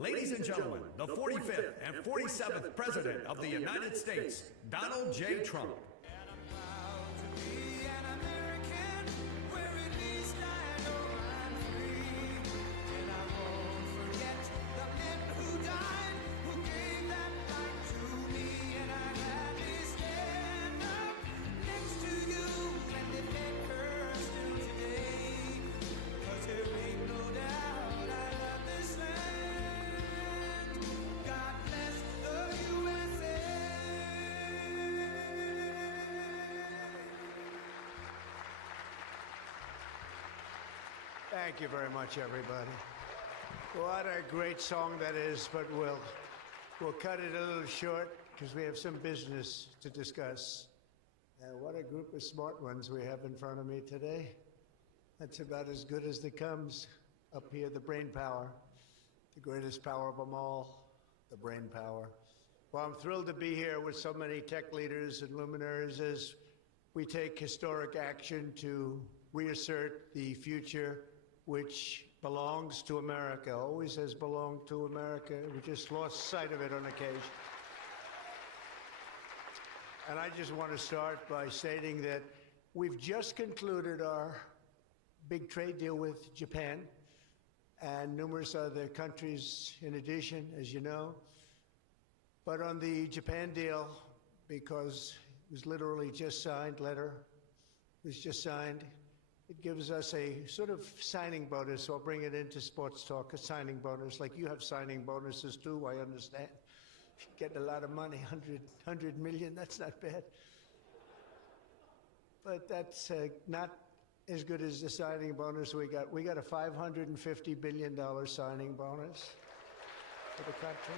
Ladies and gentlemen, the 45th and 47th President of the United States, Donald J. Trump. Thank you very much, everybody. What a great song that is, but we'll cut it a little short because we have some business to discuss. What a group of smart ones we have in front of me today. That's about as good as it comes. up here, the brain power, the greatest power of them all, the brain power. Well, I'm thrilled to be here with so many tech leaders and luminaries as we take historic action to reassert the future which belongs to America, always has belonged to America. We just lost sight of it on occasion. And I just want to start by stating that we've just concluded our big trade deal with Japan and numerous other countries in addition, as you know. But on the Japan deal, because it was literally just signed, letter was just signed, it gives us a sort of signing bonus. So I'll bring it into sports talk, a signing bonus. Like you have signing bonuses too, I understand. Getting a lot of money, 100 million, that's not bad. But that's not as good as the signing bonus we got. We got a $550 billion signing bonus for the country.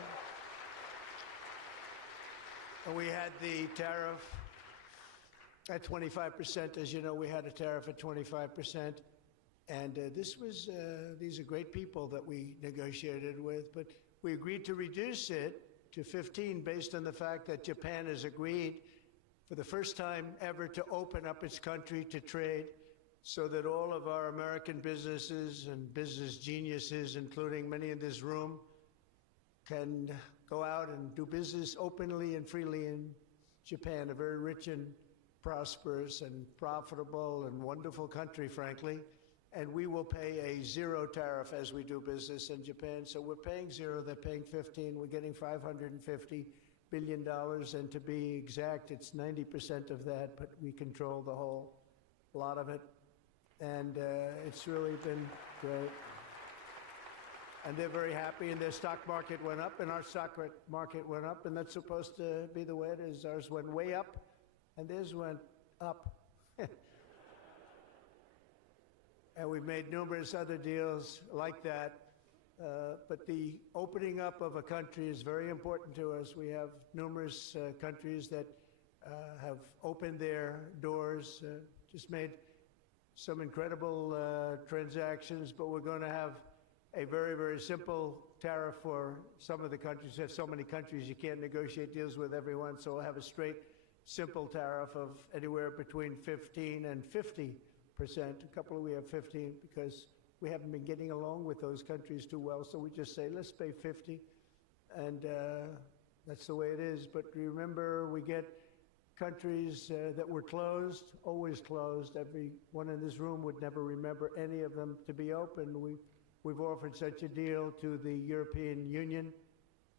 And we had the tariff at 25%. As you know, we had a tariff at 25%. And these are great people that we negotiated with, but we agreed to reduce it to 15 based on the fact that Japan has agreed for the first time ever to open up its country to trade so that all of our American businesses and business geniuses, including many in this room, can go out and do business openly and freely in Japan, a very rich and prosperous and profitable and wonderful country, frankly. And we will pay a zero tariff as we do business in Japan. So we're paying zero, they're paying 15. We're getting $550 billion, and to be exact, it's 90% of that, but we control the whole lot of it. And it's really been great. And they're very happy, and their stock market went up, and our stock market went up, and that's supposed to be the way it is. Ours went way up, and theirs went up. And we've made numerous other deals like that. But the opening up of a country is very important to us. We have numerous countries that have opened their doors, just made some incredible transactions, but we're going to have a very, very simple tariff for some of the countries. We have so many countries you can't negotiate deals with everyone, so we'll have a straight, simple tariff of anywhere between 15 and 50%. A couple we have 15 because we haven't been getting along with those countries too well, so we just say, let's pay 50, and that's the way it is. But remember, we get countries that were closed, always closed. Everyone in this room would never remember any of them to be open. We've offered such a deal to the European Union,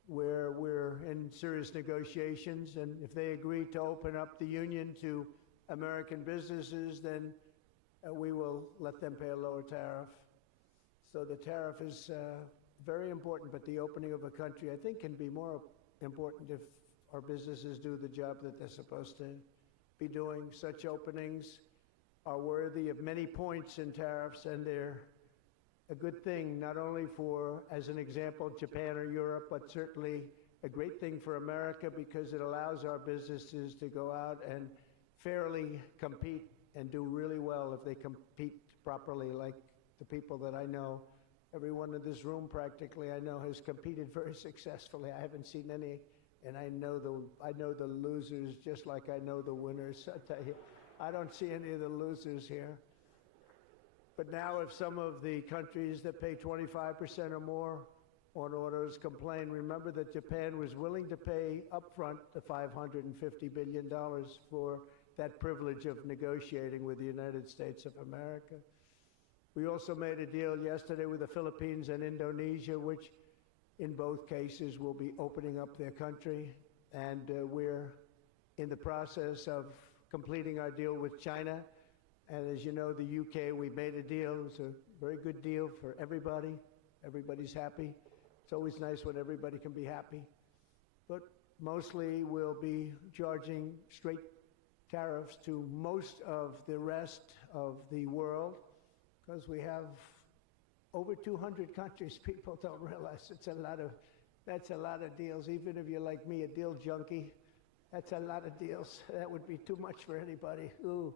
where we're in serious negotiations, and if they agree to open up the union to American businesses, then we will let them pay a lower tariff. So the tariff is very important, but the opening of a country, I think, can be more important if our businesses do the job that they're supposed to be doing. Such openings are worthy of many points in tariffs, and they're a good thing, not only for, as an example, Japan or Europe, but certainly a great thing for America because it allows our businesses to go out and fairly compete and do really well if they compete properly, like the people that I know. Everyone in this room practically I know has competed very successfully. I haven't seen any, and I know the losers just like I know the winners. I tell you, I don't see any of the losers here. But now if some of the countries that pay 25% or more on autos complain, remember that Japan was willing to pay upfront the $550 billion for that privilege of negotiating with the United States of America. We also made a deal yesterday with the Philippines and Indonesia, which in both cases will be opening up their country. And we're in the process of completing our deal with China. And as you know, the UK, we made a deal. It was a very good deal for everybody. Everybody's happy. It's always nice when everybody can be happy. But mostly we'll be charging straight tariffs to most of the rest of the world because we have over 200 countries. People don't realize that's a lot of deals. Even if you're like me, a deal junkie, that's a lot of deals. That would be too much for anybody. Ooh.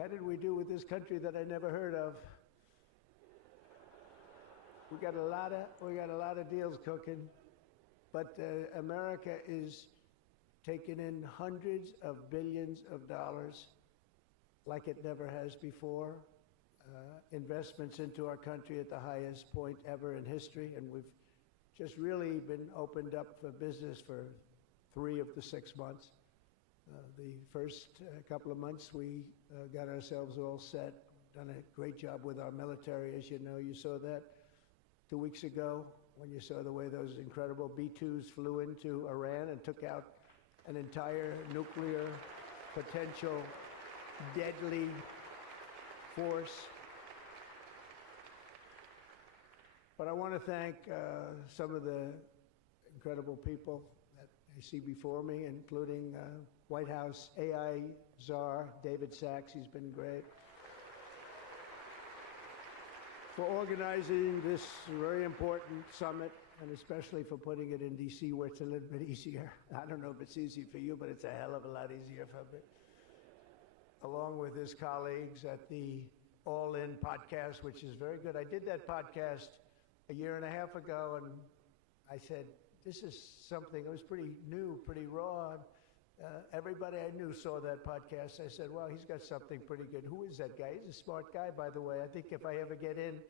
How did we do with this country that I never heard of? We got a lot of deals cooking, but America is taking in hundreds of billions of dollars like it never has before. Investments into our country at the highest point ever in history, and we've just really been opened up for business for 3 of the 6 months. The first couple of months, we got ourselves all set, done a great job with our military, as you know. You saw that 2 weeks ago when you saw the way those incredible B-2s flew into Iran and took out an entire nuclear potential deadly force. But I want to thank some of the incredible people that I see before me, including White House AI czar David Sachs. He's been great for organizing this very important summit, and especially for putting it in D.C., where it's a little bit easier. I don't know if it's easy for you, but it's a hell of a lot easier for me. Along with his colleagues at the All In podcast, which is very good. I did that podcast a year and a half ago, and I said, this is something, it was pretty new, pretty raw. Everybody I knew saw that podcast. I said, well, he's got something pretty good. Who is that guy? He's a smart guy, by the way. I think if I ever get in,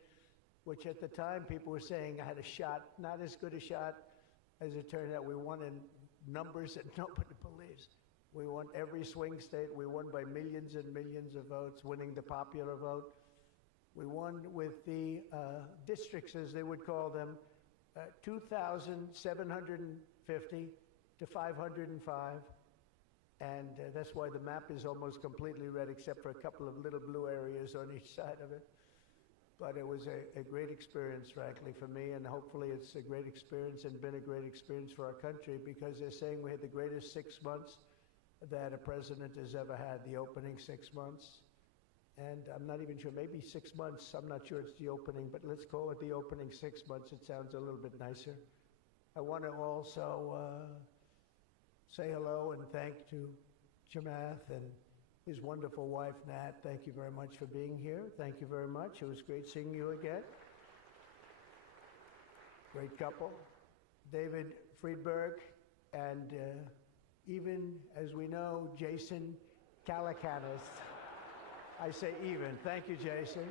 which at the time people were saying I had a shot, not as good a shot as it turned out. We won in numbers that nobody believes. We won every swing state. We won by millions and millions of votes, winning the popular vote. We won with the districts, as they would call them, 2,750 to 505. And that's why the map is almost completely red, except for a couple of little blue areas on each side of it. But it was a great experience, frankly, for me, and hopefully it's a great experience and been a great experience for our country, because they're saying we had the greatest 6 months that a president has ever had, the opening 6 months. And I'm not even sure, maybe 6 months, I'm not sure it's the opening, but let's call it the opening 6 months. It sounds a little bit nicer. I want to also say hello and thank to Chamath and his wonderful wife, Nat. Thank you very much for being here. Thank you very much. It was great seeing you again. Great couple. David Friedberg and even, as we know, Jason Calacanis. I say even. Thank you, Jason.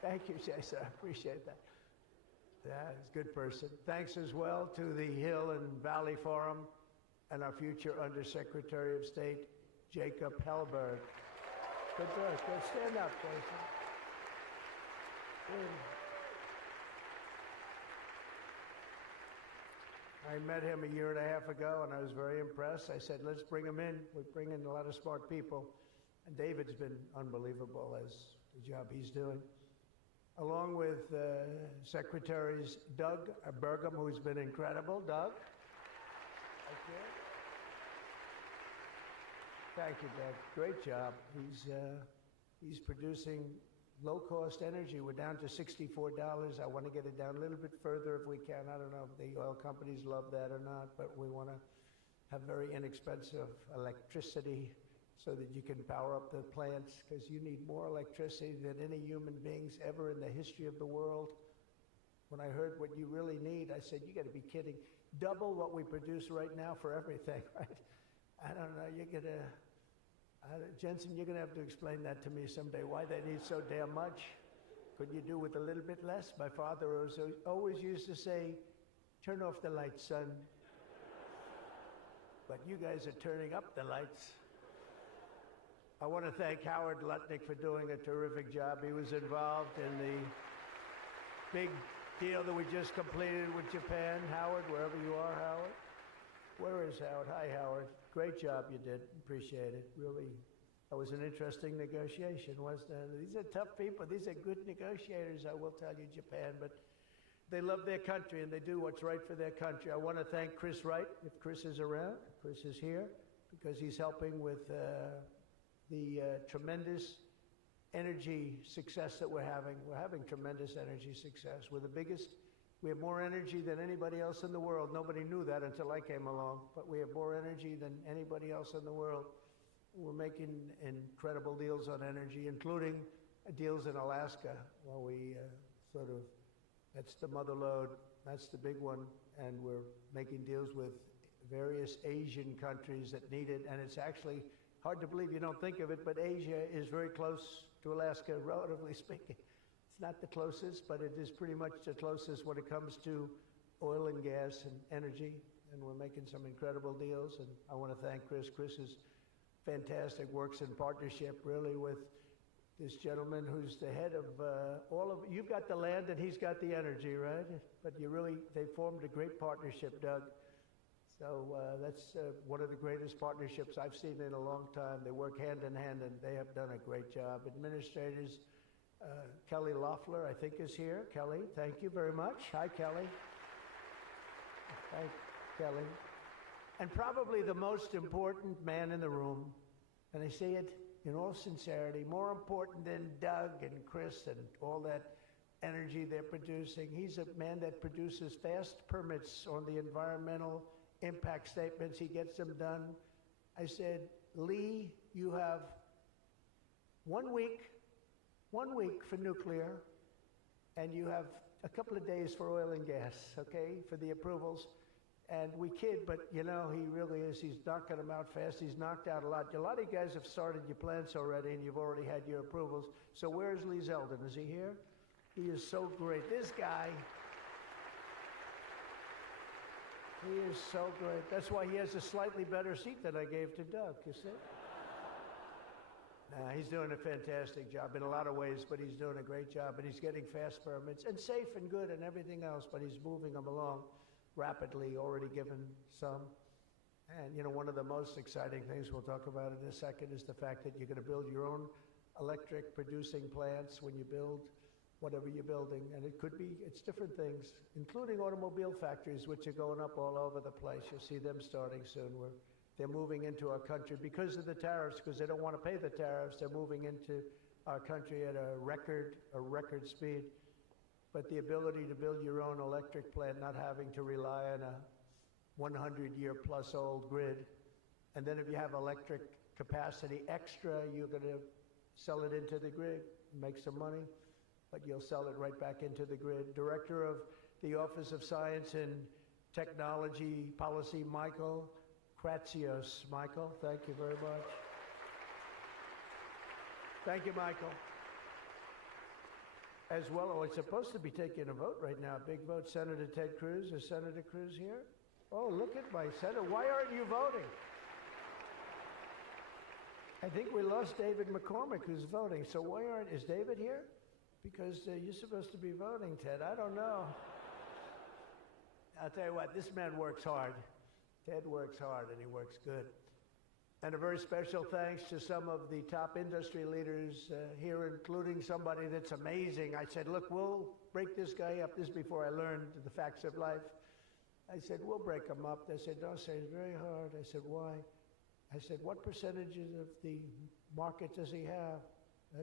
Thank you, Jason. I appreciate that. Yeah, he's a good person. Thanks as well to the Hill and Valley Forum and our future Undersecretary of State, Jacob Hellberg. Good work. Good. Stand up, Jason. Good. I met him a year and a half ago, and I was very impressed. I said, let's bring him in. We bring in a lot of smart people. And David's been unbelievable as the job he's doing. Along with Secretaries Doug Burgum, who's been incredible. Doug? Thank you. Thank you, Doug. Great job. He's producing low-cost energy. We're down to $64. I want to get it down a little bit further if we can. I don't know if the oil companies love that or not, but we want to have very inexpensive electricity so that you can power up the plants, because you need more electricity than any human beings ever in the history of the world. When I heard what you really need, I said, you got to be kidding. Double what we produce right now for everything, right? I don't know, you're going to... Jensen, you're going to have to explain that to me someday, why they need so damn much. Could you do with a little bit less? My father always used to say, turn off the lights, son. But you guys are turning up the lights. I want to thank Howard Lutnick for doing a terrific job. He was involved in the big deal that we just completed with Japan. Howard, wherever you are, Howard. Where is Howard? Hi, Howard. Great job you did. Appreciate it. Really, that was an interesting negotiation, wasn't it? These are tough people. These are good negotiators, I will tell you, Japan. But they love their country, and they do what's right for their country. I want to thank Chris Wright, if Chris is around. Chris is here, because he's helping with the tremendous energy success that we're having. We're having tremendous energy success. We're the biggest. We have more energy than anybody else in the world. Nobody knew that until I came along, but we have more energy than anybody else in the world. We're making incredible deals on energy, including deals in Alaska. Well, we that's the mother lode, that's the big one, and we're making deals with various Asian countries that need it, and it's actually hard to believe, you don't think of it, but Asia is very close to Alaska, relatively speaking. It's not the closest, but it is pretty much the closest when it comes to oil and gas and energy, and we're making some incredible deals, and I want to thank Chris. Chris is fantastic, works in partnership really with this gentleman who's the head of you've got the land and he's got the energy, right? But they formed a great partnership, Doug. So that's one of the greatest partnerships I've seen in a long time. They work hand in hand and they have done a great job. Administrators, Kelly Loeffler, I think, is here. Kelly, thank you very much. Hi, Kelly. Thank Kelly. And probably the most important man in the room, and I say it in all sincerity, more important than Doug and Chris and all that energy they're producing. He's a man that produces fast permits on the environmental impact statements. He gets them done. I said, Lee, you have 1 week for nuclear, and you have a couple of days for oil and gas, okay, for the approvals. And we kid, but you know, he really is. He's knocking them out fast. He's knocked out a lot. A lot of you guys have started your plants already, and you've already had your approvals. So where's Lee Zeldin? Is he here? He is so great. This guy, he is so great. That's why he has a slightly better seat than I gave to Doug, you see? He's doing a fantastic job in a lot of ways, but he's doing a great job, and he's getting fast permits, and safe and good and everything else, but he's moving them along rapidly, already given some. And you know, one of the most exciting things we'll talk about in a second is the fact that you're going to build your own electric producing plants when you build whatever you're building. And it's different things, including automobile factories, which are going up all over the place. You'll see them starting soon. They're moving into our country because of the tariffs, because they don't want to pay the tariffs. They're moving into our country at a record speed. But the ability to build your own electric plant, not having to rely on a 100-year-plus old grid. And then if you have electric capacity extra, you're going to sell it into the grid, make some money, but you'll sell it right back into the grid. Director of the Office of Science and Technology Policy, Michael Kratsios. Michael, thank you very much. Thank you, Michael. As well, it's supposed to be taking a vote right now, a big vote. Senator Ted Cruz. Is Senator Cruz here? Oh, look at my senator. Why aren't you voting? I think we lost David McCormick, who's voting. So is David here? Because you're supposed to be voting, Ted. I don't know. I'll tell you what, this man works hard. Ted works hard, and he works good. And a very special thanks to some of the top industry leaders here, including somebody that's amazing. I said, look, we'll break this guy up. This is before I learned the facts of life. I said, we'll break him up. They said, no, sir, it's very hard. I said, why? I said, what percentages of the market does he have?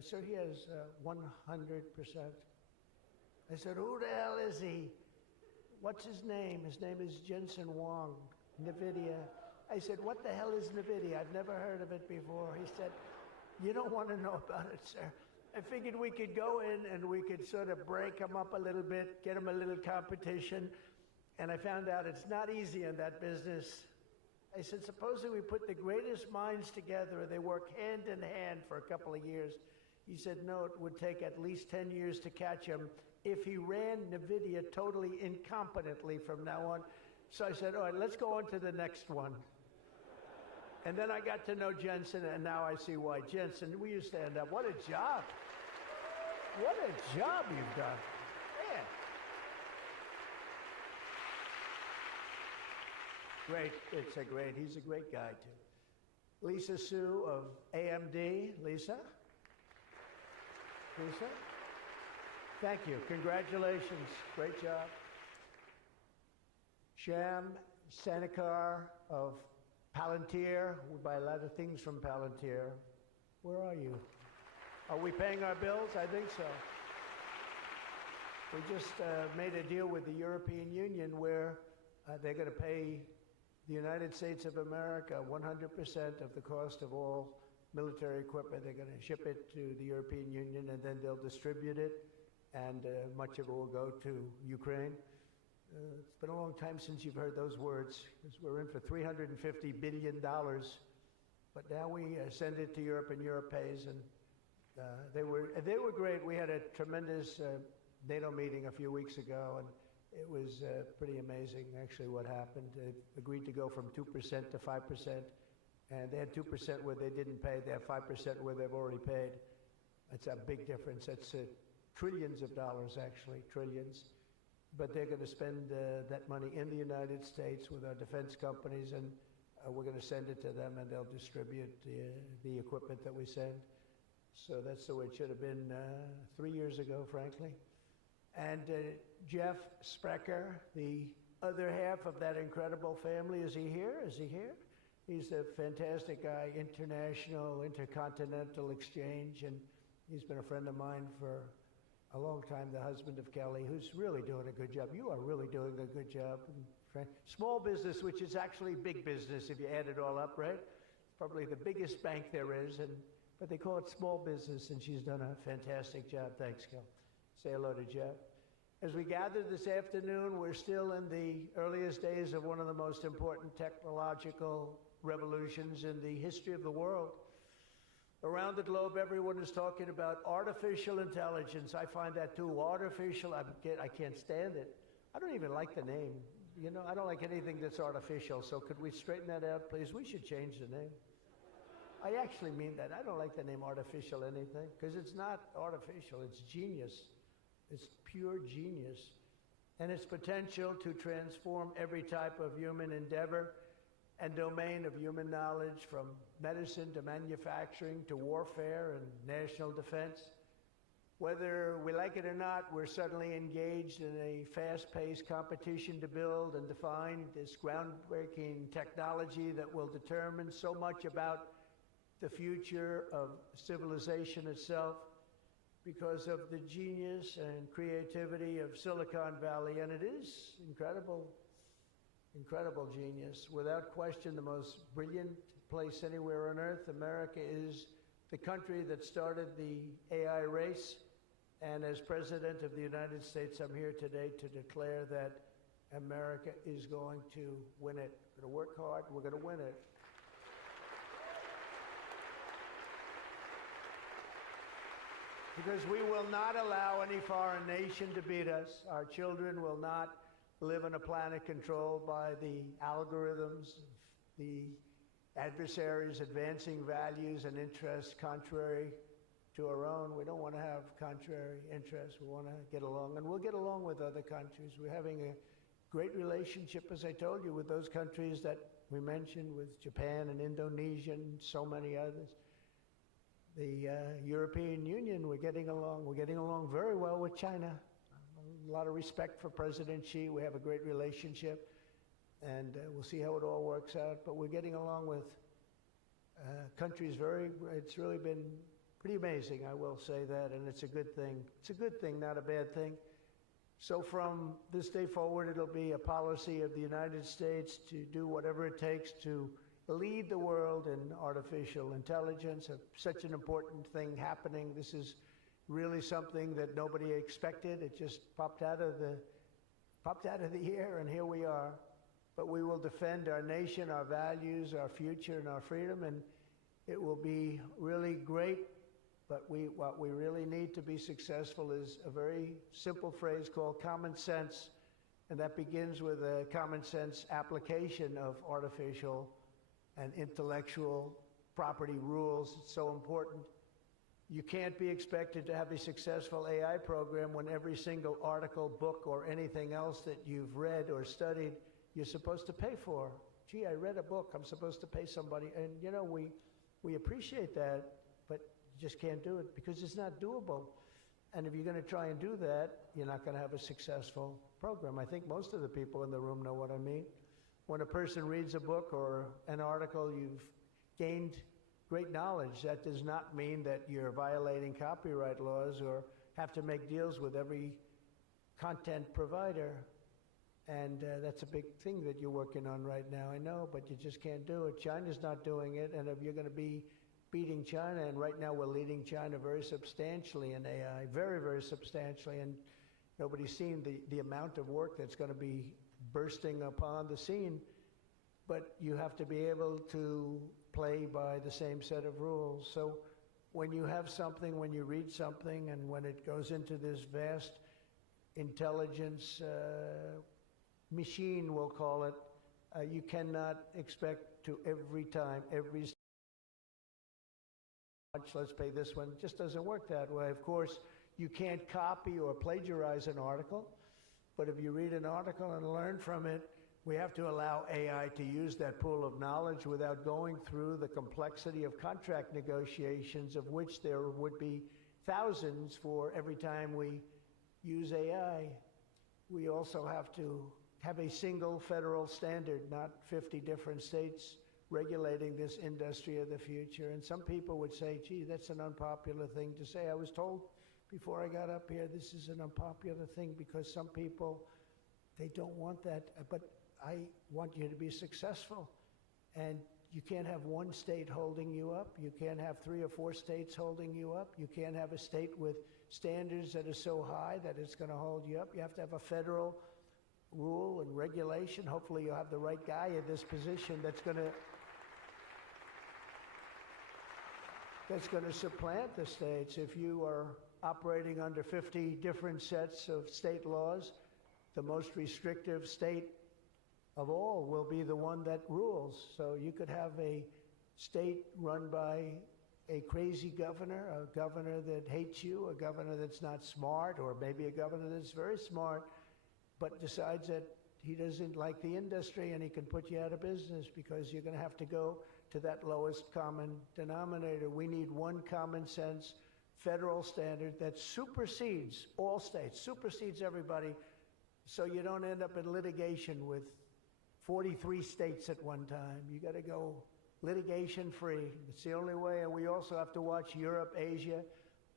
Sir, he has 100%. I said, who the hell is he? What's his name? His name is Jensen Huang, NVIDIA. I said, what the hell is NVIDIA? I've never heard of it before. He said, you don't want to know about it, sir. I figured we could go in and we could sort of break him up a little bit, get him a little competition. And I found out it's not easy in that business. I said, supposing we put the greatest minds together, they work hand in hand for a couple of years. He said, no, it would take at least 10 years to catch him if he ran NVIDIA totally incompetently from now on. So I said, all right, let's go on to the next one. And then I got to know Jensen, and now I see why. Jensen, will you stand up? What a job. What a job you've done. Man. Great. He's a great guy, too. Lisa Sue of AMD. Lisa? Lisa? Thank you. Congratulations. Great job. Sham Sanikar of Palantir. We buy a lot of things from Palantir. Where are you? Are we paying our bills? I think so. We just made a deal with the European Union where they're going to pay the United States of America 100% of the cost of all military equipment. They're going to ship it to the European Union, and then they'll distribute it, and much of it will go to Ukraine. It's been a long time since you've heard those words, because we're in for $350 billion, but now we send it to Europe, and Europe pays, and they were great. We had a tremendous NATO meeting a few weeks ago, and it was pretty amazing, actually, what happened. They agreed to go from 2% to 5%, and they had 2% where they didn't pay. They have 5% where they've already paid. That's a big difference. That's trillions of dollars, actually, trillions. But they're going to spend that money in the United States with our defense companies, and we're going to send it to them, and they'll distribute the equipment that we send. So that's the way it should have been 3 years ago, frankly. And Jeff Sprecher, the other half of that incredible family, is he here? Is he here? He's a fantastic guy, international, intercontinental exchange, and he's been a friend of mine for a long time, the husband of Kelly, who's really doing a good job. You are really doing a good job. Small business, which is actually big business if you add it all up, right? It's probably the biggest bank there is, but they call it small business, and she's done a fantastic job. Thanks, Kel. Say hello to Jeff. As we gather this afternoon, we're still in the earliest days of one of the most important technological revolutions in the history of the world. Around the globe, everyone is talking about artificial intelligence. I find that too. Artificial, I can't stand it. I don't even like the name. You know, I don't like anything that's artificial, so could we straighten that out, please? We should change the name. I actually mean that. I don't like the name artificial anything, because it's not artificial, it's genius. It's pure genius. And its potential to transform every type of human endeavor and domain of human knowledge, from medicine to manufacturing to warfare and national defense. Whether we like it or not, we're suddenly engaged in a fast-paced competition to build and define this groundbreaking technology that will determine so much about the future of civilization itself, because of the genius and creativity of Silicon Valley. And it is incredible, incredible genius. Without question, the most brilliant place anywhere on earth. America is the country that started the AI race. And as President of the United States, I'm here today to declare that America is going to win it. We're going to work hard, we're going to win it. Because we will not allow any foreign nation to beat us. Our children will not live on a planet controlled by the algorithms, the adversaries advancing values and interests contrary to our own. We don't want to have contrary interests. We want to get along, and we'll get along with other countries. We're having a great relationship, as I told you, with those countries that we mentioned, with Japan and Indonesia and so many others. The European Union, we're getting along very well with China. A lot of respect for President Xi. We have a great relationship, and we'll see how it all works out. But we're getting along with countries it's really been pretty amazing, I will say that, and it's a good thing. It's a good thing, not a bad thing. So from this day forward, it'll be a policy of the United States to do whatever it takes to lead the world in artificial intelligence, such an important thing happening. This is really something that nobody expected. It just popped out of the air, and here we are. But we will defend our nation, our values, our future, and our freedom, and it will be really great. But what we really need to be successful is a very simple phrase called common sense, and that begins with a common sense application of artificial and intellectual property rules. It's so important. You can't be expected to have a successful AI program when every single article, book, or anything else that you've read or studied, you're supposed to pay for. Gee, I read a book, I'm supposed to pay somebody. And you know, we appreciate that, but you just can't do it because it's not doable. And if you're going to try and do that, you're not going to have a successful program. I think most of the people in the room know what I mean. When a person reads a book or an article, you've gained great knowledge. That does not mean that you're violating copyright laws or have to make deals with every content provider. And that's a big thing that you're working on right now, I know, but you just can't do it. China's not doing it, and if you're going to be beating China, and right now we're leading China very substantially in AI, very, very substantially, and nobody's seen the amount of work that's going to be bursting upon the scene, but you have to be able to play by the same set of rules. So when you have something, when you read something, and when it goes into this vast intelligence machine, we'll call it, you cannot expect to every time, let's pay this one. It just doesn't work that way. Of course, you can't copy or plagiarize an article, but if you read an article and learn from it, we have to allow AI to use that pool of knowledge without going through the complexity of contract negotiations, of which there would be thousands for every time we use AI. We also have to have a single federal standard, not 50 different states regulating this industry of the future. And some people would say, gee, that's an unpopular thing to say. I was told before I got up here, this is an unpopular thing because some people, they don't want that. But I want you to be successful. And you can't have one state holding you up. You can't have 3 or 4 states holding you up. You can't have a state with standards that are so high that it's going to hold you up. You have to have a federal rule and regulation. Hopefully you'll have the right guy in this position that's going to supplant the states. If you are operating under 50 different sets of state laws, the most restrictive state of all will be the one that rules. So you could have a state run by a crazy governor, a governor that hates you, a governor that's not smart, or maybe a governor that's very smart, but decides that he doesn't like the industry and he can put you out of business because you're going to have to go to that lowest common denominator. We need one common sense federal standard that supersedes all states, supersedes everybody, so you don't end up in litigation with 43 states at one time. You got to go litigation free. It's the only way. And we also have to watch Europe, Asia,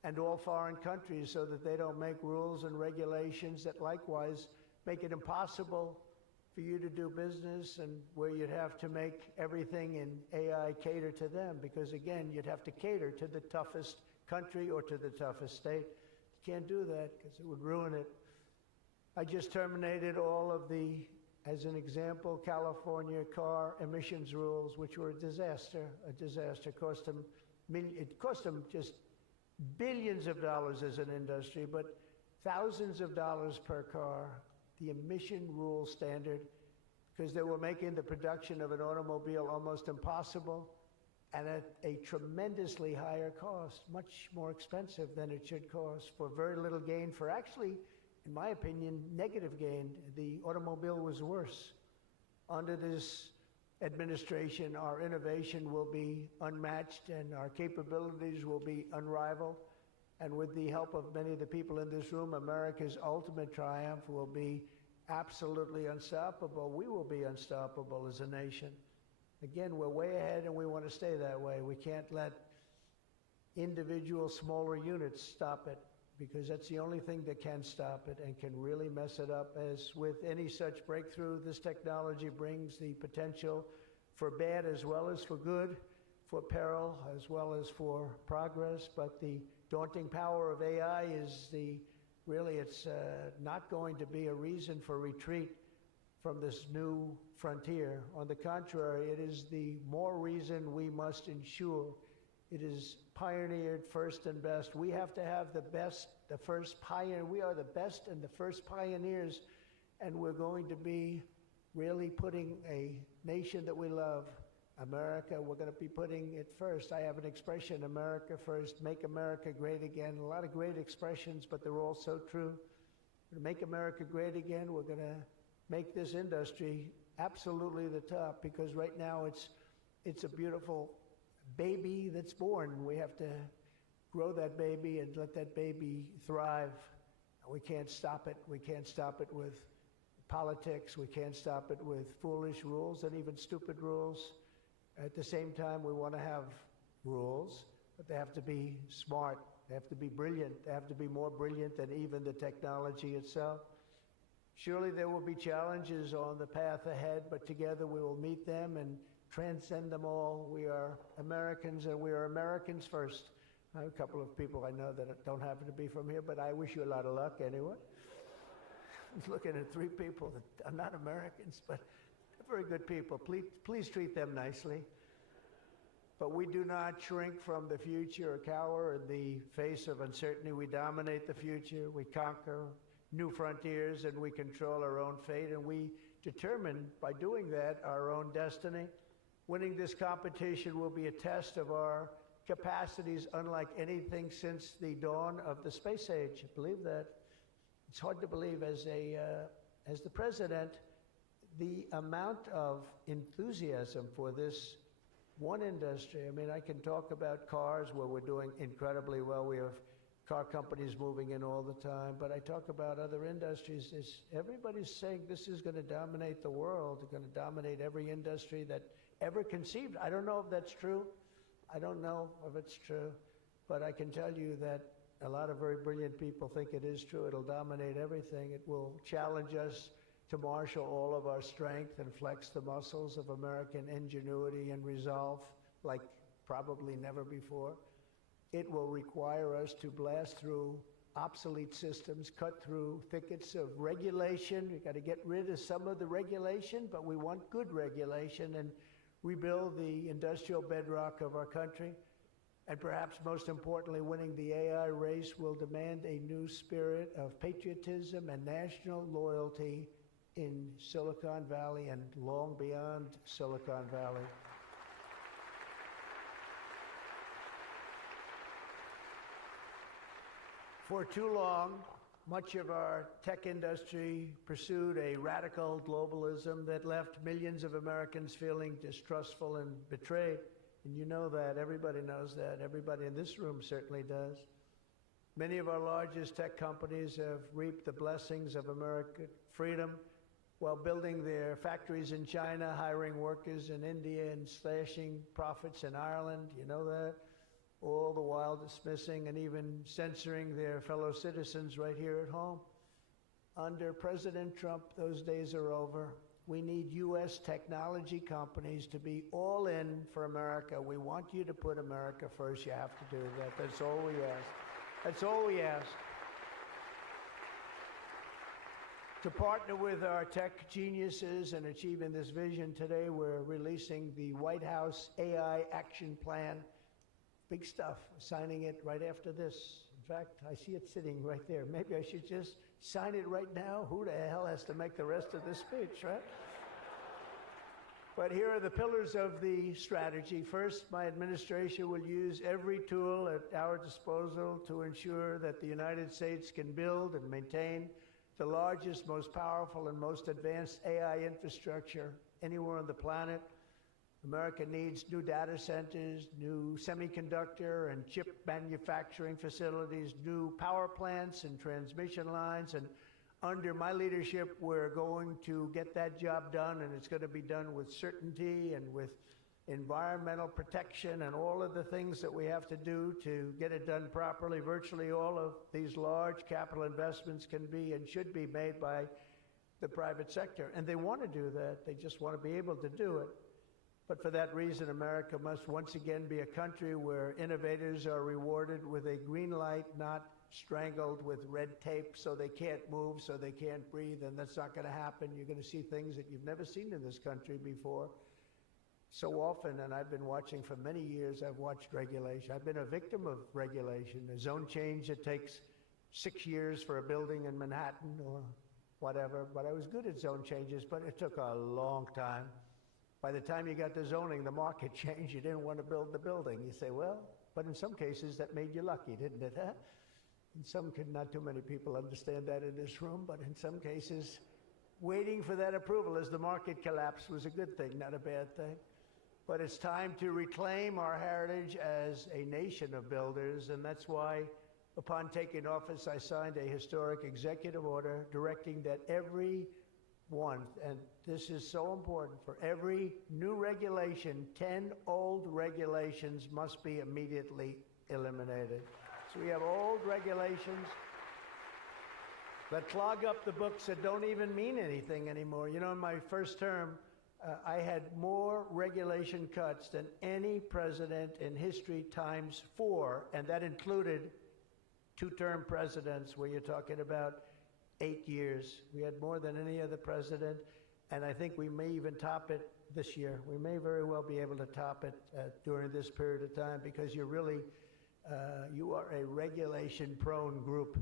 and all foreign countries so that they don't make rules and regulations that likewise make it impossible for you to do business, and where you'd have to make everything in AI cater to them, because again, you'd have to cater to the toughest country or to the toughest state. You can't do that because it would ruin it. I just terminated all of the, as an example, California car emissions rules, which were a disaster. It cost them just billions of dollars as an industry, but thousands of dollars per car. The emission rule standard, because they were making the production of an automobile almost impossible and at a tremendously higher cost, much more expensive than it should cost, for very little gain, for actually, in my opinion, negative gain. The automobile was worse. Under this administration, our innovation will be unmatched and our capabilities will be unrivaled. And with the help of many of the people in this room, America's ultimate triumph will be absolutely unstoppable. We will be unstoppable as a nation. Again, we're way ahead and we want to stay that way. We can't let individual smaller units stop it, because that's the only thing that can stop it and can really mess it up. As with any such breakthrough, this technology brings the potential for bad as well as for good, for peril as well as for progress. But the daunting power of AI is it's not going to be a reason for retreat from this new frontier. On the contrary, it is the more reason we must ensure it is pioneered first and best. We have to have the best, the first pioneer. We are the best and the first pioneers, and we're going to be really putting a nation that we love, America, we're going to be putting it first. I have an expression, America first, make America great again. A lot of great expressions, but they're all so true. To make America great again, we're going to make this industry absolutely the top, because right now it's a beautiful baby that's born. We have to grow that baby and let that baby thrive. We can't stop it. We can't stop it with politics. We can't stop it with foolish rules and even stupid rules. At the same time, we want to have rules, but they have to be smart. They have to be brilliant. They have to be more brilliant than even the technology itself. Surely there will be challenges on the path ahead, but together we will meet them and transcend them all. We are Americans, and we are Americans first. I have a couple of people I know that don't happen to be from here, but I wish you a lot of luck anyway. I'm looking at 3 people that are not Americans, but they're very good people. Please treat them nicely. But we do not shrink from the future or cower in the face of uncertainty. We dominate the future, we conquer new frontiers, and we control our own fate, and we determine, by doing that, our own destiny. Winning this competition will be a test of our capacities unlike anything since the dawn of the space age. Believe that. It's hard to believe as the president, the amount of enthusiasm for this one industry. I mean, I can talk about cars where we're doing incredibly well. We have car companies moving in all the time, but I talk about other industries. Everybody's saying this is going to dominate the world. It's going to dominate every industry that ever conceived. I don't know if that's true. I don't know if it's true, but I can tell you that a lot of very brilliant people think it is true. It'll dominate everything. It will challenge us to marshal all of our strength and flex the muscles of American ingenuity and resolve like probably never before. It will require us to blast through obsolete systems, cut through thickets of regulation. We've got to get rid of some of the regulation, but we want good regulation and rebuild the industrial bedrock of our country. And perhaps most importantly, winning the AI race will demand a new spirit of patriotism and national loyalty in Silicon Valley and long beyond Silicon Valley. For too long, much of our tech industry pursued a radical globalism that left millions of Americans feeling distrustful and betrayed. And you know that. Everybody knows that. Everybody in this room certainly does. Many of our largest tech companies have reaped the blessings of American freedom while building their factories in China, hiring workers in India, and slashing profits in Ireland. You know that? All the while dismissing and even censoring their fellow citizens right here at home. Under President Trump, those days are over. We need U.S. technology companies to be all in for America. We want you to put America first. You have to do that. That's all we ask. That's all we ask. To partner with our tech geniuses in achieving this vision, today we're releasing the White House AI Action Plan. Big stuff. Signing it right after this. In fact, I see it sitting right there. Maybe I should just sign it right now. Who the hell has to make the rest of this speech, right? But here are the pillars of the strategy. First, my administration will use every tool at our disposal to ensure that the United States can build and maintain the largest, most powerful, and most advanced AI infrastructure anywhere on the planet. America needs new data centers, new semiconductor and chip manufacturing facilities, new power plants and transmission lines, and under my leadership, we're going to get that job done, and it's going to be done with certainty and with environmental protection and all of the things that we have to do to get it done properly. Virtually all of these large capital investments can be and should be made by the private sector, and they want to do that. They just want to be able to do it. But for that reason, America must once again be a country where innovators are rewarded with a green light, not strangled with red tape so they can't move, so they can't breathe, and that's not going to happen. You're going to see things that you've never seen in this country before. So often, and I've been watching for many years, I've watched regulation. I've been a victim of regulation. A zone change that takes 6 years for a building in Manhattan or whatever, but I was good at zone changes, but it took a long time. By the time you got the zoning, the market changed. You didn't want to build the building. You say, well, but in some cases that made you lucky, didn't it? Huh? In some, not too many people understand that in this room, but in some cases, waiting for that approval as the market collapsed was a good thing, not a bad thing. But it's time to reclaim our heritage as a nation of builders, and that's why, upon taking office, I signed a historic executive order directing that every one, and this is so important, for every new regulation, 10 old regulations must be immediately eliminated. So we have old regulations that clog up the books that don't even mean anything anymore. You know, in my first term, I had more regulation cuts than any president in history times 4, and that included two-term presidents where you're talking about 8 years. We had more than any other president, and I think we may even top it this year. We may very well be able to top it during this period of time because you're really, you are a regulation-prone group,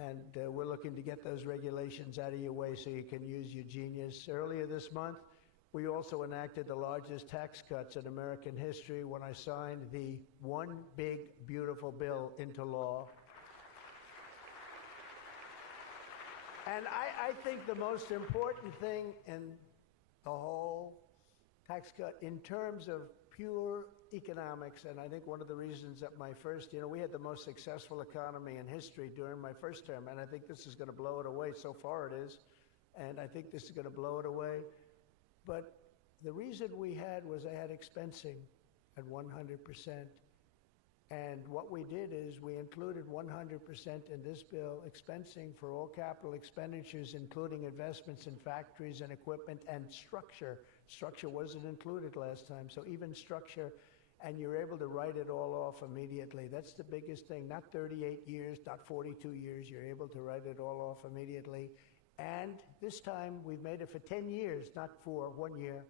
and we're looking to get those regulations out of your way so you can use your genius. Earlier this month, we also enacted the largest tax cuts in American history when I signed the One Big Beautiful Bill into law. And I think the most important thing in the whole tax cut in terms of pure economics, and I think one of the reasons that my first, we had the most successful economy in history during my first term, and I think this is going to blow it away. So far it is, and I think this is going to blow it away. But the reason we had was I had expensing at 100%. And what we did is we included 100% in this bill, expensing for all capital expenditures, including investments in factories and equipment and structure. Structure wasn't included last time, so even structure, and you're able to write it all off immediately. That's the biggest thing, not 38 years, not 42 years, you're able to write it all off immediately. And this time we've made it for 10 years, not for 1 year.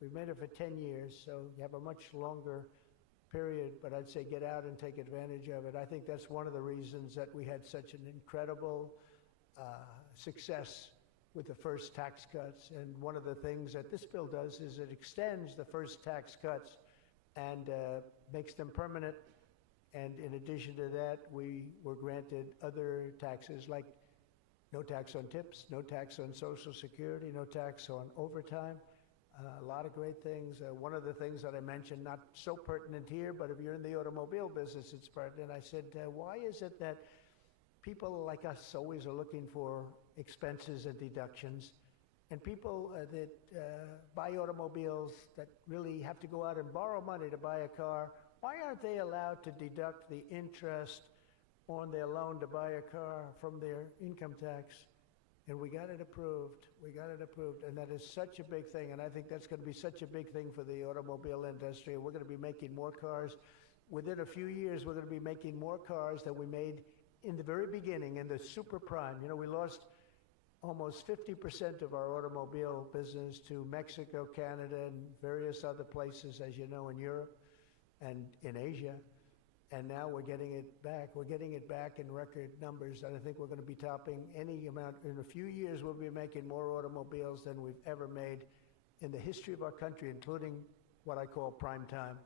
We've made it for 10 years, so you have a much longer period, but I'd say get out and take advantage of it. I think that's one of the reasons that we had such an incredible success with the first tax cuts. And one of the things that this bill does is it extends the first tax cuts and makes them permanent. And in addition to that, we were granted other taxes like no tax on tips, no tax on Social Security, no tax on overtime. A lot of great things. One of the things that I mentioned, not so pertinent here, but if you're in the automobile business, it's pertinent. I said, why is it that people like us always are looking for expenses and deductions, and people that buy automobiles that really have to go out and borrow money to buy a car, why aren't they allowed to deduct the interest on their loan to buy a car from their income tax? And we got it approved. We got it approved. And that is such a big thing. And I think that's going to be such a big thing for the automobile industry. We're going to be making more cars. Within a few years, we're going to be making more cars than we made in the very beginning, in the super prime. We lost almost 50% of our automobile business to Mexico, Canada, and various other places, as you know, in Europe and in Asia. And now we're getting it back. We're getting it back in record numbers, and I think we're going to be topping any amount. In a few years, we'll be making more automobiles than we've ever made in the history of our country, including what I call prime time.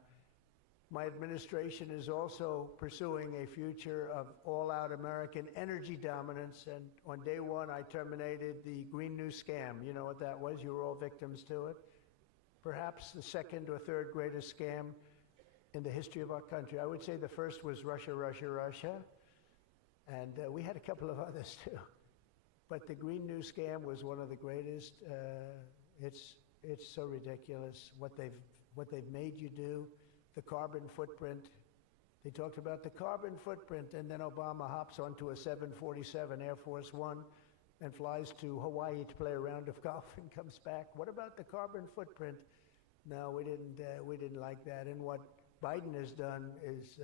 My administration is also pursuing a future of all-out American energy dominance, and on day one, I terminated the Green New Scam. You know what that was? You were all victims to it. Perhaps the second or third greatest scam in the history of our country. I would say the first was Russia, Russia, Russia, and we had a couple of others too. But the Green New Scam was one of the greatest. It's so ridiculous what they've made you do. The carbon footprint. They talked about the carbon footprint, and then Obama hops onto a 747 Air Force One and flies to Hawaii to play a round of golf and comes back. What about the carbon footprint? No, we didn't like that. And what Biden has done is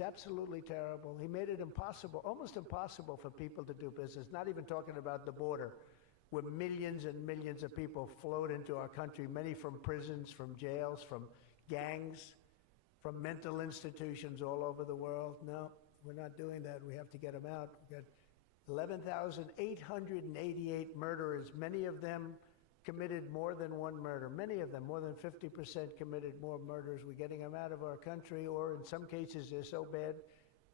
absolutely terrible. He made it impossible, almost impossible for people to do business, not even talking about the border, where millions and millions of people flowed into our country, many from prisons, from jails, from gangs, from mental institutions all over the world. No, we're not doing that. We have to get them out. We've got 11,888 murderers, many of them committed more than one murder. Many of them, more than 50%, committed more murders. We're getting them out of our country, or in some cases they're so bad,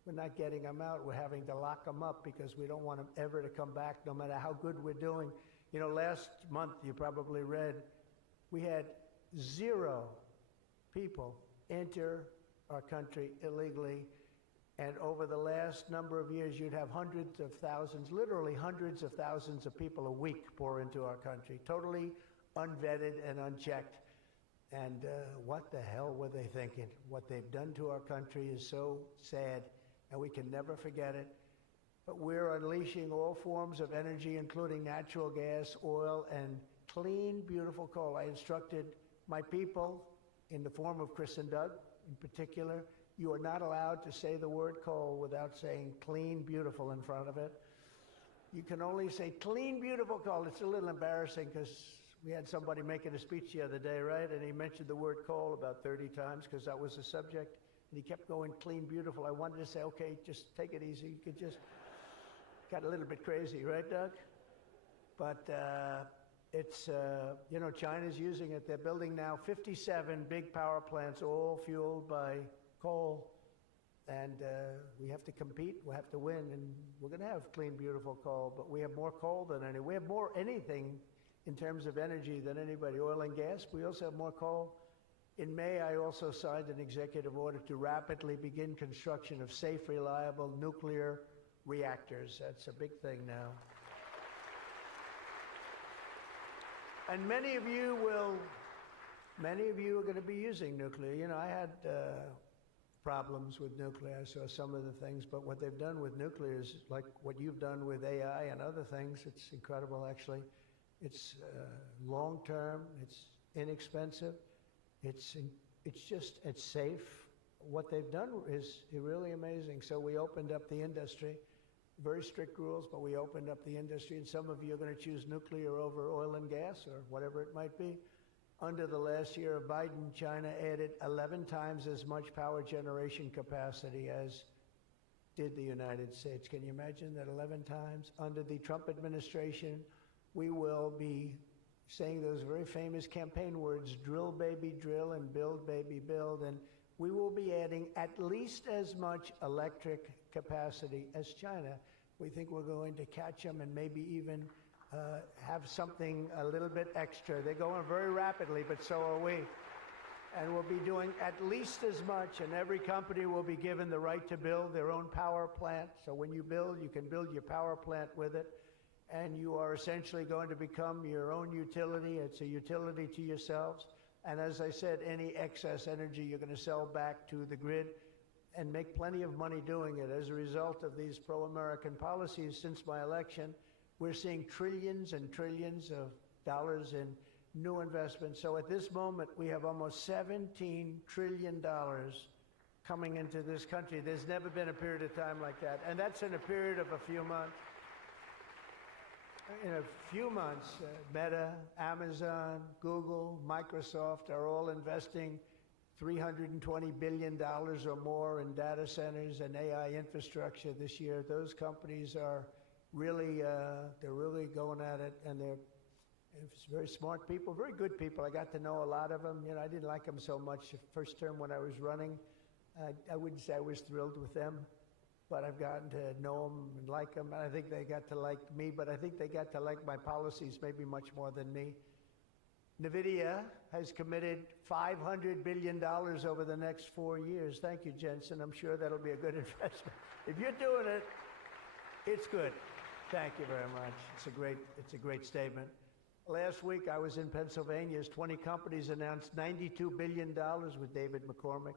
we're not getting them out. We're having to lock them up because we don't want them ever to come back, no matter how good we're doing. Last month, you probably read, we had 0 people enter our country illegally. And over the last number of years, you'd have hundreds of thousands, literally hundreds of thousands of people a week pour into our country, totally unvetted and unchecked. And what the hell were they thinking? What they've done to our country is so sad, and we can never forget it. But we're unleashing all forms of energy, including natural gas, oil, and clean, beautiful coal. I instructed my people, in the form of Chris and Doug in particular, you are not allowed to say the word coal without saying clean, beautiful in front of it. You can only say clean, beautiful coal. It's a little embarrassing because we had somebody making a speech the other day, right? And he mentioned the word coal about 30 times because that was the subject. And he kept going clean, beautiful. I wanted to say, okay, just take it easy. You could just, got a little bit crazy, right, Doug? But it's, you know, China's using it. They're building now 57 big power plants, all fueled by coal. And we have to compete, we have to win, and we're going to have clean, beautiful coal, but we have more coal than any. We have more anything in terms of energy than anybody, oil and gas. We also have more coal. In May, I also signed an executive order to rapidly begin construction of safe, reliable nuclear reactors. That's a big thing now. And many of you are going to be using nuclear. You know, I had problems with nuclear. I saw some of the things, but what they've done with nuclear is like what you've done with AI and other things. It's incredible, actually. It's long-term, it's inexpensive, it's safe. What they've done is really amazing. So we opened up the industry, very strict rules, but we opened up the industry, and some of you are going to choose nuclear over oil and gas or whatever it might be. Under the last year of Biden, China added 11 times as much power generation capacity as did the United States. Can you imagine that 11 times? Under the Trump administration, we will be saying those very famous campaign words, drill, baby, drill, and build, baby, build. And we will be adding at least as much electric capacity as China. We think we're going to catch them and maybe even have something a little bit extra. They're going very rapidly, but so are we. And we'll be doing at least as much, and every company will be given the right to build their own power plant. So when you build, you can build your power plant with it, and you are essentially going to become your own utility. It's a utility to yourselves. And as I said, any excess energy you're going to sell back to the grid and make plenty of money doing it. As a result of these pro-American policies since my election, we're seeing trillions and trillions of dollars in new investments. So at this moment, we have almost $17 trillion coming into this country. There's never been a period of time like that. And that's in a period of a few months. In a few months, Meta, Amazon, Google, Microsoft are all investing $320 billion or more in data centers and AI infrastructure this year. Those companies are really, they're really going at it, and they're very smart people, very good people. I got to know a lot of them. You know, I didn't like them so much the first term when I was running. I wouldn't say I was thrilled with them, but I've gotten to know them and like them. And I think they got to like me, but I think they got to like my policies maybe much more than me. NVIDIA has committed $500 billion over the next 4 years. Thank you, Jensen. I'm sure that'll be a good investment. If you're doing it, it's good. Thank you very much. It's a great statement. Last week, I was in Pennsylvania as 20 companies announced $92 billion with David McCormick,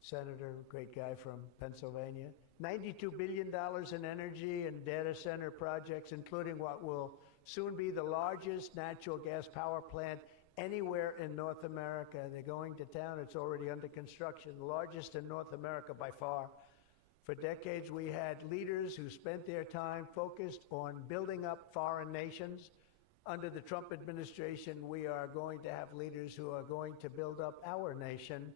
senator, great guy from Pennsylvania. $92 billion in energy and data center projects, including what will soon be the largest natural gas power plant anywhere in North America. They're going to town. It's already under construction, the largest in North America by far. For decades, we had leaders who spent their time focused on building up foreign nations. Under the Trump administration, we are going to have leaders who are going to build up our nation.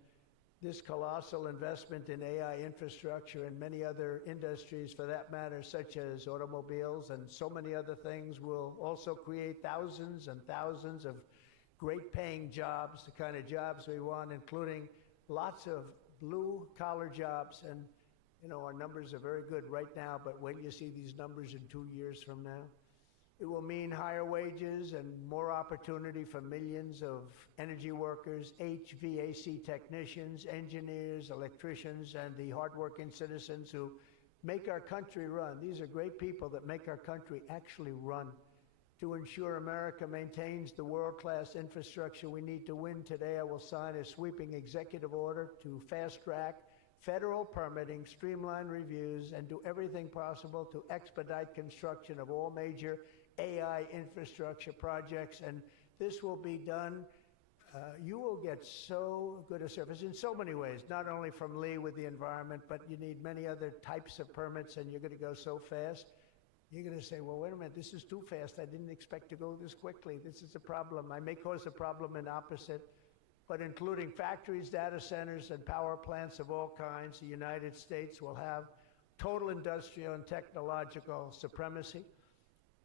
This colossal investment in AI infrastructure and many other industries, for that matter, such as automobiles and so many other things, will also create thousands and thousands of great-paying jobs, the kind of jobs we want, including lots of blue-collar jobs. And you know, our numbers are very good right now, but wait till you see these numbers in 2 years from now. It will mean higher wages and more opportunity for millions of energy workers, HVAC technicians, engineers, electricians, and the hardworking citizens who make our country run. These are great people that make our country actually run. To ensure America maintains the world-class infrastructure we need to win today, I will sign a sweeping executive order to fast-track federal permitting, streamline reviews, and do everything possible to expedite construction of all major AI infrastructure projects. And this will be done. You will get so good a service in so many ways, not only from Lee with the environment, but you need many other types of permits, and you're going to go so fast. You're going to say, well, wait a minute, this is too fast. I didn't expect to go this quickly. This is a problem. I may cause a problem in opposite, but including factories, data centers, and power plants of all kinds, the United States will have total industrial and technological supremacy.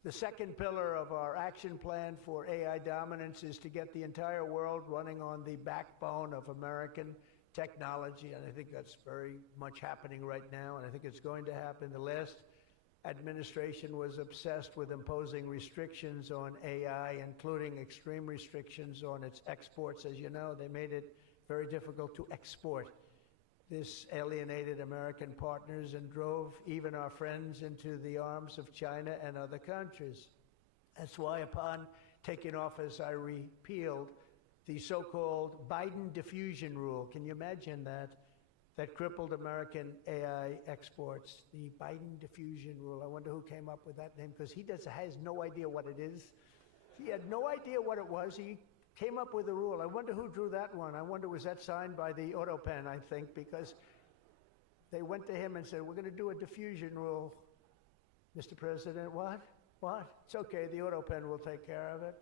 The second pillar of our action plan for AI dominance is to get the entire world running on the backbone of American technology, and I think that's very much happening right now, and I think it's going to happen. The last administration was obsessed with imposing restrictions on AI, including extreme restrictions on its exports. As you know, they made it very difficult to export. This alienated American partners and drove even our friends into the arms of China and other countries. That's why upon taking office, I repealed the so-called Biden diffusion rule. Can you imagine that? That crippled American AI exports, the Biden diffusion rule. I wonder who came up with that name, because he has no idea what it is. He had no idea what it was. He came up with a rule. I wonder who drew that one. I wonder, was that signed by the Autopen, I think, because they went to him and said, we're going to do a diffusion rule. Mr. President, what? What? It's okay, the Autopen will take care of it.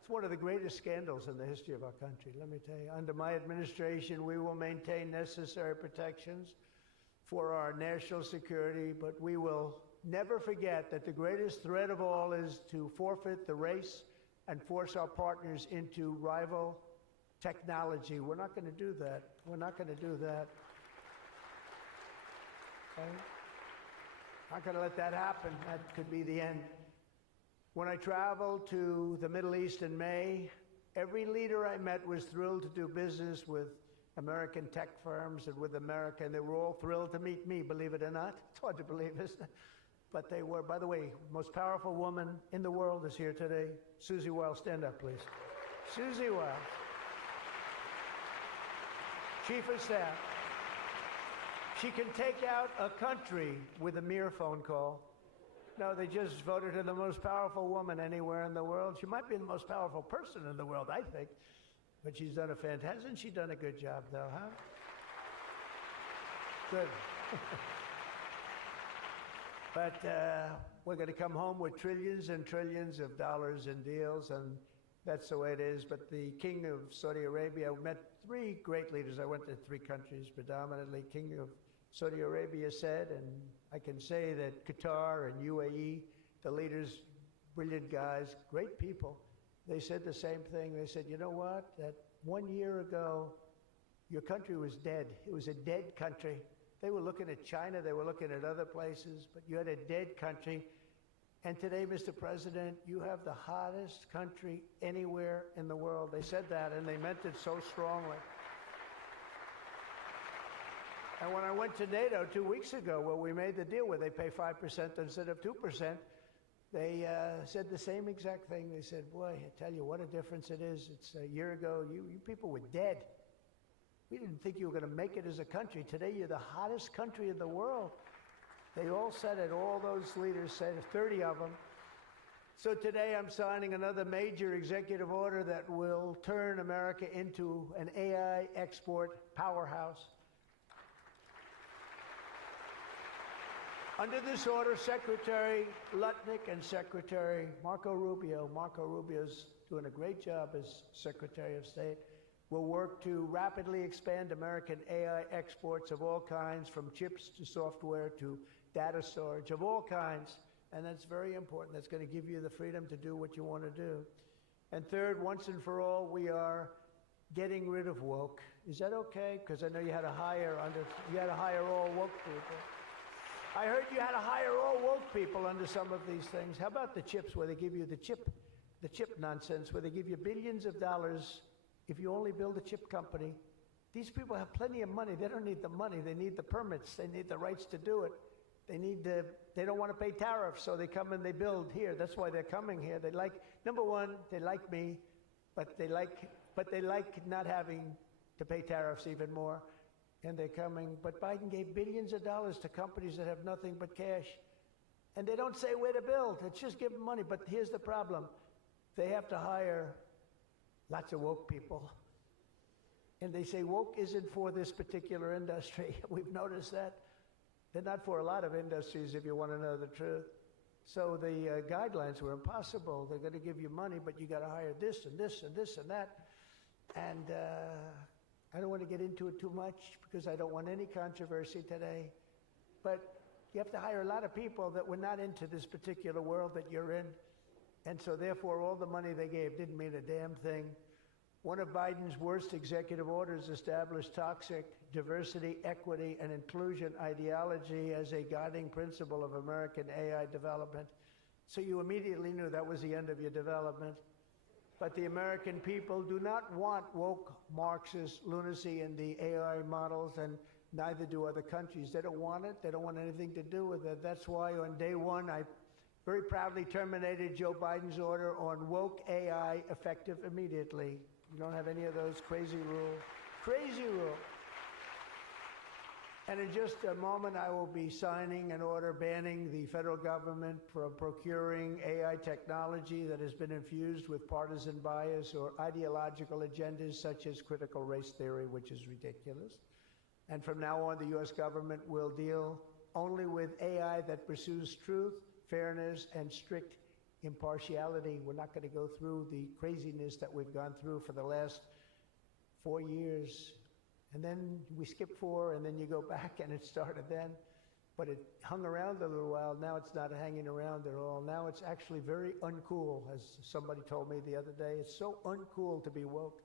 It's one of the greatest scandals in the history of our country, let me tell you. Under my administration, we will maintain necessary protections for our national security, but we will never forget that the greatest threat of all is to forfeit the race and force our partners into rival technology. We're not going to do that. We're not going to do that. Okay? Not going to let that happen. That could be the end. When I traveled to the Middle East in May, every leader I met was thrilled to do business with American tech firms and with America, and they were all thrilled to meet me, believe it or not. It's hard to believe, isn't it? But they were. By the way, most powerful woman in the world is here today. Susie Wiles, stand up, please. Susie Wiles, Chief of Staff. She can take out a country with a mere phone call. No, they just voted her the most powerful woman anywhere in the world. She might be the most powerful person in the world, I think. But she's done hasn't she done a good job, though, huh? Good. But we're going to come home with trillions and trillions of dollars in deals, and that's the way it is. But the King of Saudi Arabia, I met three great leaders. I went to three countries predominantly. King of Saudi Arabia said, and I can say that Qatar and UAE, the leaders, brilliant guys, great people, they said the same thing. They said, you know what, that 1 year ago, your country was dead. It was a dead country. They were looking at China, they were looking at other places, but you had a dead country. And today, Mr. President, you have the hottest country anywhere in the world. They said that, and they meant it so strongly. And when I went to NATO 2 weeks ago, where we made the deal where they pay 5% instead of 2%, they said the same exact thing. They said, boy, I tell you what a difference it is. It's a year ago, you people were dead. We didn't think you were going to make it as a country. Today, you're the hottest country in the world. They all said it. All those leaders said it, 30 of them. So today, I'm signing another major executive order that will turn America into an AI export powerhouse. Under this order, Secretary Lutnick and Secretary Marco Rubio's doing a great job as Secretary of State, will work to rapidly expand American AI exports of all kinds, from chips to software to data storage of all kinds. And that's very important. That's going to give you the freedom to do what you want to do. And third, once and for all, we are getting rid of woke. Is that okay? Because I know you had to hire all woke people. I heard you had to hire all woke people under some of these things. How about the chips, where they give you the chip nonsense, where they give you billions of dollars if you only build a chip company? These people have plenty of money. They don't need the money. They need the permits. They need the rights to do it. They don't want to pay tariffs, so they come and they build here. That's why they're coming here. Number one, they like me, but they like not having to pay tariffs even more. And they're coming. But Biden gave billions of dollars to companies that have nothing but cash. And they don't say where to build. It's just give them money. But here's the problem. They have to hire lots of woke people. And they say woke isn't for this particular industry. We've noticed that. They're not for a lot of industries, if you want to know the truth. So the guidelines were impossible. They're going to give you money, but you got to hire this and this and this and that. And I don't want to get into it too much because I don't want any controversy today. But you have to hire a lot of people that were not into this particular world that you're in. And so therefore, all the money they gave didn't mean a damn thing. One of Biden's worst executive orders established toxic diversity, equity, and inclusion ideology as a guiding principle of American AI development. So you immediately knew that was the end of your development. But the American people do not want woke Marxist lunacy in the AI models, and neither do other countries. They don't want it. They don't want anything to do with it. That's why on day one, I very proudly terminated Joe Biden's order on woke AI effective immediately. You don't have any of those crazy rules. Crazy rules. And in just a moment, I will be signing an order banning the federal government from procuring AI technology that has been infused with partisan bias or ideological agendas such as critical race theory, which is ridiculous. And from now on, the U.S. government will deal only with AI that pursues truth, fairness, and strict impartiality. We're not going to go through the craziness that we've gone through for the last 4 years. And then we skip 4, and then you go back, and it started then. But it hung around a little while. Now it's not hanging around at all. Now it's actually very uncool, as somebody told me the other day. It's so uncool to be woke.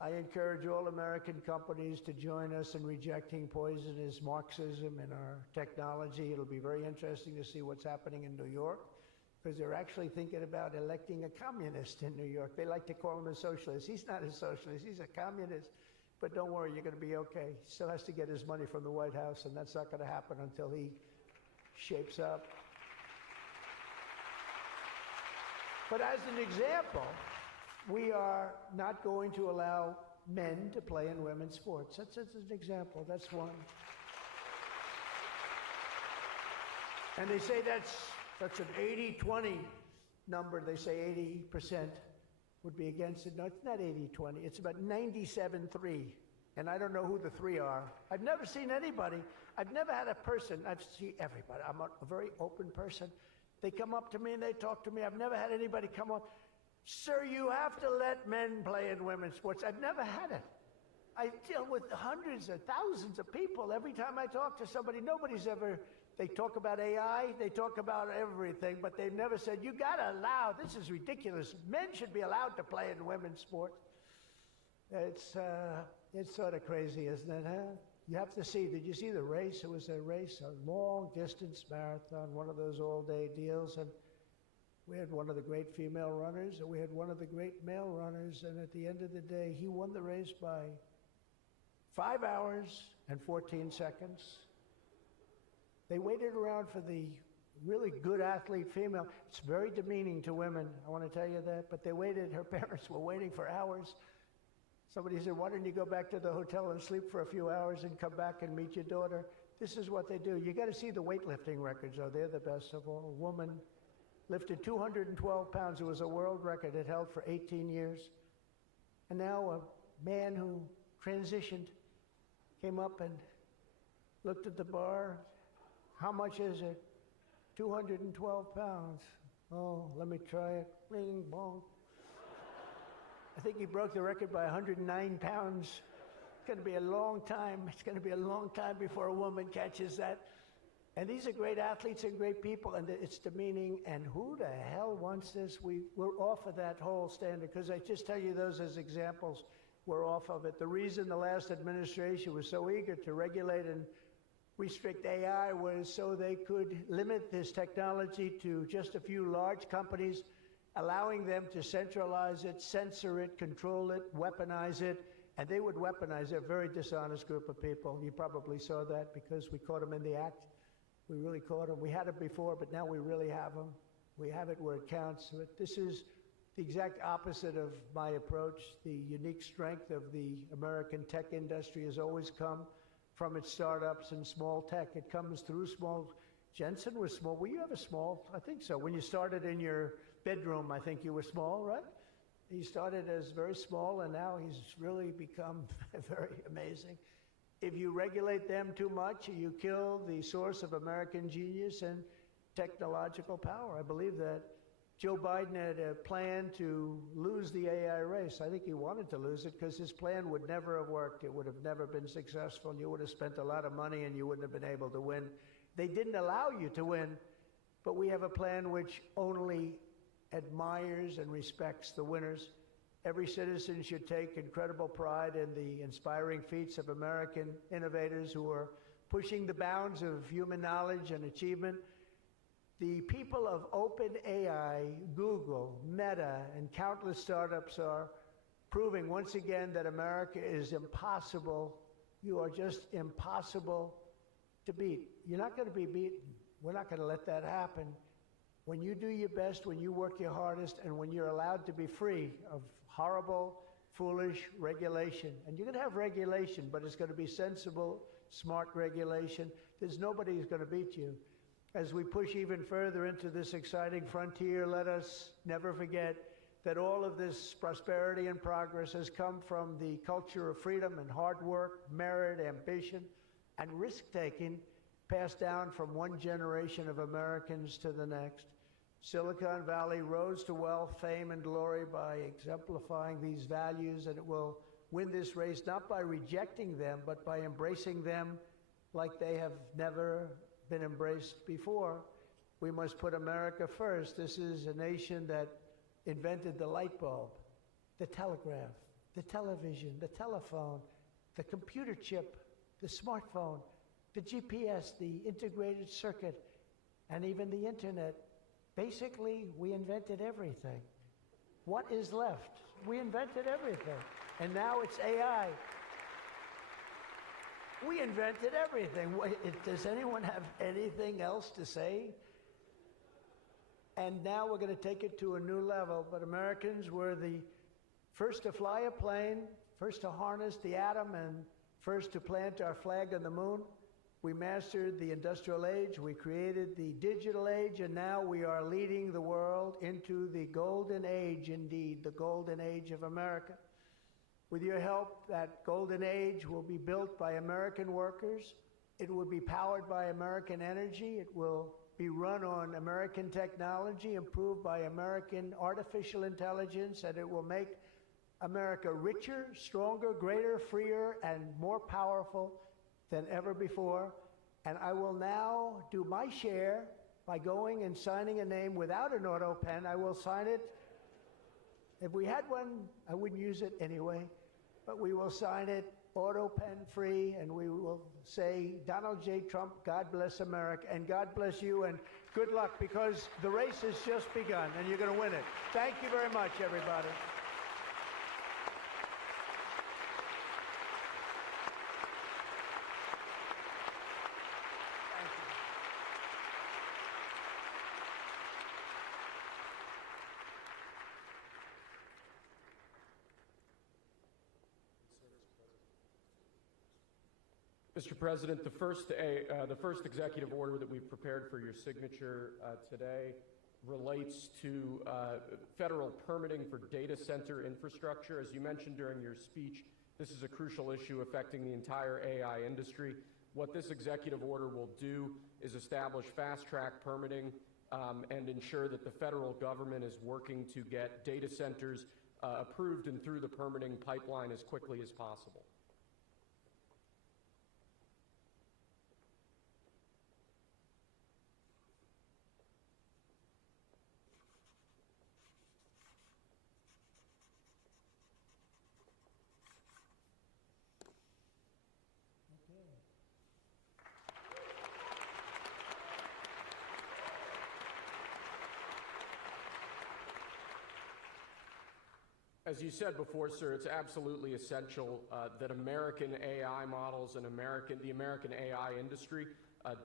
I encourage all American companies to join us in rejecting poisonous Marxism in our technology. It'll be very interesting to see what's happening in New York, because they're actually thinking about electing a communist in New York. They like to call him a socialist. He's not a socialist. He's a communist. But don't worry, you're going to be okay. He still has to get his money from the White House, and that's not going to happen until he shapes up. But as an example, we are not going to allow men to play in women's sports. That's an example. That's one. And they say that's an 80-20 number. They say 80% would be against it. No, it's not 80-20. It's about 97-3. And I don't know who the 3 are. I've never seen anybody. I've never had a person. I've seen everybody. I'm a very open person. They come up to me and they talk to me. I've never had anybody come up, sir, you have to let men play in women's sports. I've never had it. I deal with hundreds of thousands of people. Every time I talk to somebody, nobody's ever, they talk about AI, they talk about everything, but they've never said, you gotta allow, this is ridiculous. Men should be allowed to play in women's sports. It's sort of crazy, isn't it, huh? You have to see, did you see the race? It was a race, a long distance marathon, one of those all-day deals, and we had one of the great female runners, and we had one of the great male runners, and at the end of the day, he won the race by 5 hours and 14 seconds. They waited around for the really good athlete female. It's very demeaning to women, I want to tell you that, but they waited, her parents were waiting for hours. Somebody said, why don't you go back to the hotel and sleep for a few hours and come back and meet your daughter? This is what they do. You got to see the weightlifting records, though. They're the best of all. A woman lifted 212 pounds. It was a world record. It held for 18 years. And now a man who transitioned came up and looked at the bar. How much is it? 212 pounds. Oh, let me try it. Bing, bong. I think he broke the record by 109 pounds. It's going to be a long time. It's going to be a long time before a woman catches that. And these are great athletes and great people, and it's demeaning. And who the hell wants this? We're off of that whole standard, because I just tell you those as examples. We're off of it. The reason the last administration was so eager to regulate and restrict AI was so they could limit this technology to just a few large companies, allowing them to centralize it, censor it, control it, weaponize it, and they would weaponize it. A very dishonest group of people. You probably saw that because we caught them in the act. We really caught them. We had it before, but now we really have them. We have it where it counts. But this is the exact opposite of my approach. The unique strength of the American tech industry has always come from its startups and small tech. It comes through small. Jensen was small. Were you ever small? I think so. When you started in your bedroom, I think you were small, right? He started as very small, and now he's really become very amazing. If you regulate them too much, you kill the source of American genius and technological power. I believe that Joe Biden had a plan to lose the AI race. I think he wanted to lose it because his plan would never have worked. It would have never been successful. You would have spent a lot of money and you wouldn't have been able to win. They didn't allow you to win, but we have a plan which only admires and respects the winners. Every citizen should take incredible pride in the inspiring feats of American innovators who are pushing the bounds of human knowledge and achievement. The people of OpenAI, Google, Meta, and countless startups are proving once again that America is impossible. You are just impossible to beat. You're not going to be beaten. We're not going to let that happen. When you do your best, when you work your hardest, and when you're allowed to be free of horrible, foolish regulation. And you're going to have regulation, but it's going to be sensible, smart regulation. There's nobody who's going to beat you. As we push even further into this exciting frontier, let us never forget that all of this prosperity and progress has come from the culture of freedom and hard work, merit, ambition, and risk-taking passed down from one generation of Americans to the next. Silicon Valley rose to wealth, fame, and glory by exemplifying these values, and it will win this race not by rejecting them, but by embracing them like they have never been embraced before. We must put America first. This is a nation that invented the light bulb, the telegraph, the television, the telephone, the computer chip, the smartphone, the GPS, the integrated circuit, and even the internet. Basically, we invented everything. What is left? We invented everything. And now it's AI. We invented everything. Does anyone have anything else to say? And now we're going to take it to a new level. But Americans were the first to fly a plane, first to harness the atom, and first to plant our flag on the moon. We mastered the industrial age, we created the digital age, and now we are leading the world into the golden age, indeed, the golden age of America. With your help, that golden age will be built by American workers. It will be powered by American energy. It will be run on American technology, improved by American artificial intelligence, and it will make America richer, stronger, greater, freer, and more powerful than ever before. And I will now do my share by going and signing a name without an auto pen. I will sign it. If we had one, I wouldn't use it anyway, but we will sign it auto pen free, and we will say, Donald J. Trump, God bless America, and God bless you, and good luck, because the race has just begun, and you're going to win it. Thank you very much, everybody. Mr. President, the first executive order that we've prepared for your signature today relates to federal permitting for data center infrastructure. As you mentioned during your speech, this is a crucial issue affecting the entire AI industry. What this executive order will do is establish fast-track permitting and ensure that the federal government is working to get data centers approved and through the permitting pipeline as quickly as possible. As you said before, sir, it's absolutely essential that American AI models and the American AI industry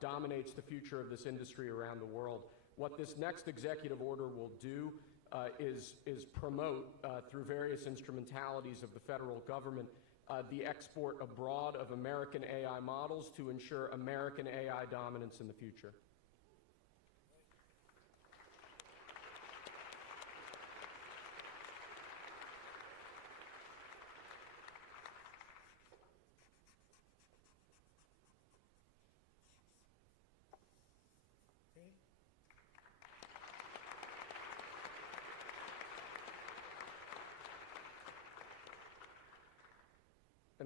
dominates the future of this industry around the world. What this next executive order will do is promote, through various instrumentalities of the federal government, the export abroad of American AI models to ensure American AI dominance in the future.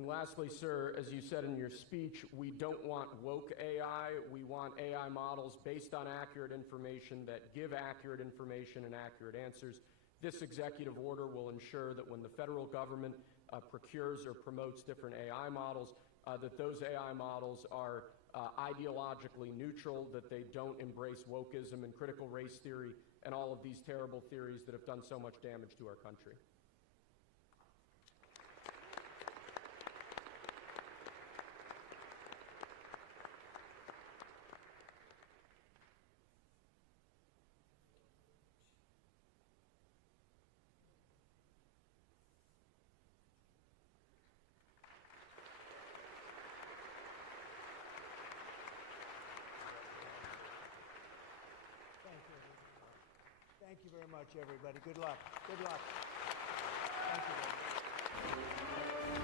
And lastly, sir, as you said in your speech, we don't want woke AI. We want AI models based on accurate information that give accurate information and accurate answers. This executive order will ensure that when the federal government procures or promotes different AI models, that those AI models are ideologically neutral, that they don't embrace wokeism and critical race theory and all of these terrible theories that have done so much damage to our country. Thank you very much, everybody. Good luck. Good luck. Thank you very much.